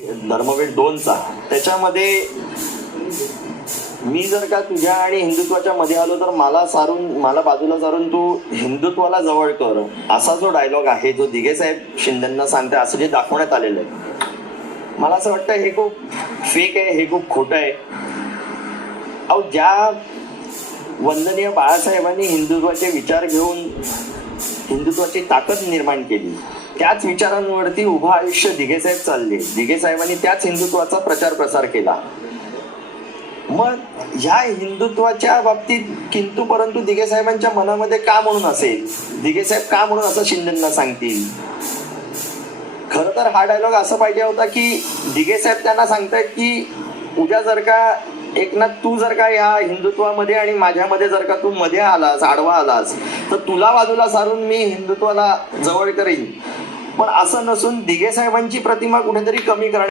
धर्मवीर 2चा त्याच्यामध्ये मी जर का तुझ्या आणि हिंदुत्वाच्या मध्ये आलो तर मला बाजूला सारून तू हिंदुत्वाला जवळ कर, असा जो डायलॉग आहे जो दिघे साहेब शिंदेंना सांगते, असं जे दाखवण्यात आलेलं आहे, मला असं वाटतं हे खूप फेक आहे, हे खूप खोटं आहे. अहो, ज्या वंदनीय बाळासाहेबांनी हिंदुत्वाचे विचार घेऊन हिंदुत्वाची ताकद निर्माण केली, त्याच विचारांवरती उभं आयुष्य दिघे साहेब चालले. दिघे साहेबांनी त्याच हिंदुत्वाचा प्रचार प्रसार केला. मग ह्या हिंदुत्वाच्या बाबतीत किंतु परंतु दिघे साहेबांच्या मनामध्ये का म्हणून असेल, दिघे साहेब का म्हणून असं शिंदेंना सांगतील? खरं तर हा डायलॉग असं पाहिजे होता की दिघे साहेब त्यांना सांगतायत की उद्या जर का एकनाथ तू जर का या हिंदुत्वामध्ये आणि माझ्यामध्ये जर का तू मध्ये आलास, आडवा आलास, तर तुला बाजूला सारून मी हिंदुत्वाला जवळ करीन. पण असं नसून दिघे साहेबांची प्रतिमा कुठेतरी कमी करणार